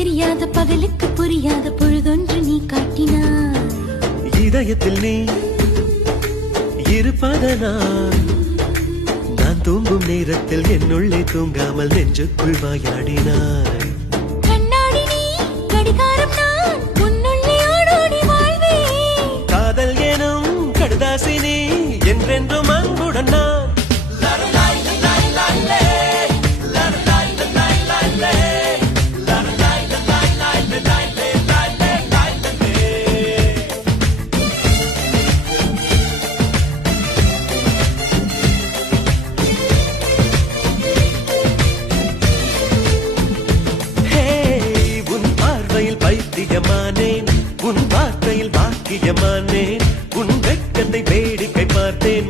தெரியாத பகலுக்கு புரியாத பொழுதொன்று நீ காட்டினாய். இதயத்தில் நீ இருப்பதனால் நான் தூங்கும் நேரத்தில் என்னுள்ளே தூங்காமல் நெஞ்சுக்குள் வாயாடினாய். கண்ணாடி நீ கடிகாரம் நான் உன்னுள்ளே ஓடோடி வாழ்வேன். காதல் எனும் கடுதாசி நீ என்றென்றும் அன்புடன் நான். பைத்தியமானேன் உன் வார்த்தையில் பாக்கியமானேன் உன் வெட்கத்தை வேடிக்கை பார்த்தேன்.